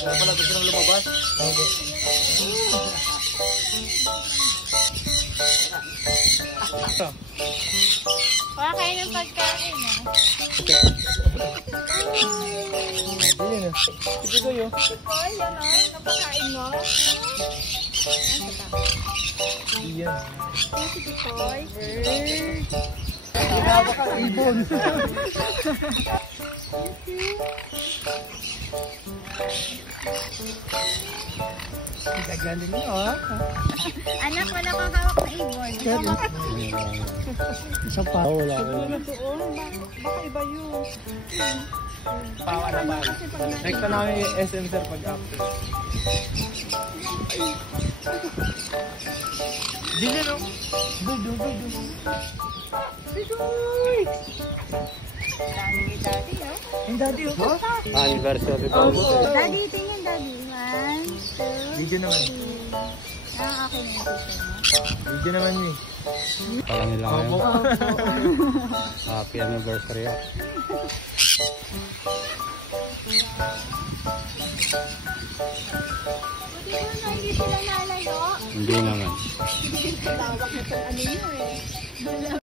Wala pala, gusto nang lumabas. Wala kayo ng pagkain Hindi na. Sige ko yun. Koy, yan o. Napakain mo. Iyan. Sige, Koy. Ginawa ka, ibon. Gagaling mo, ha? Anak, wala kang hawak na ibon. Isang pa. Wala ka lang. Baka iba yun. Pawa naman. Next na namin yung SM sir pag-after. Dili no? Bigoy! Dami ni Daddy, no? Yung daddy, oh. Anniversary pa mo. Daddy, tingin, Daddy. 1, 2, Video naman. 3. Ah, okay na yung picture mo. Video naman eh. Pala nila ngayon. Opo. Happy anniversary. Buti mo na hindi sila nalayo. Hindi naman. Tawag na itong ano nyo eh.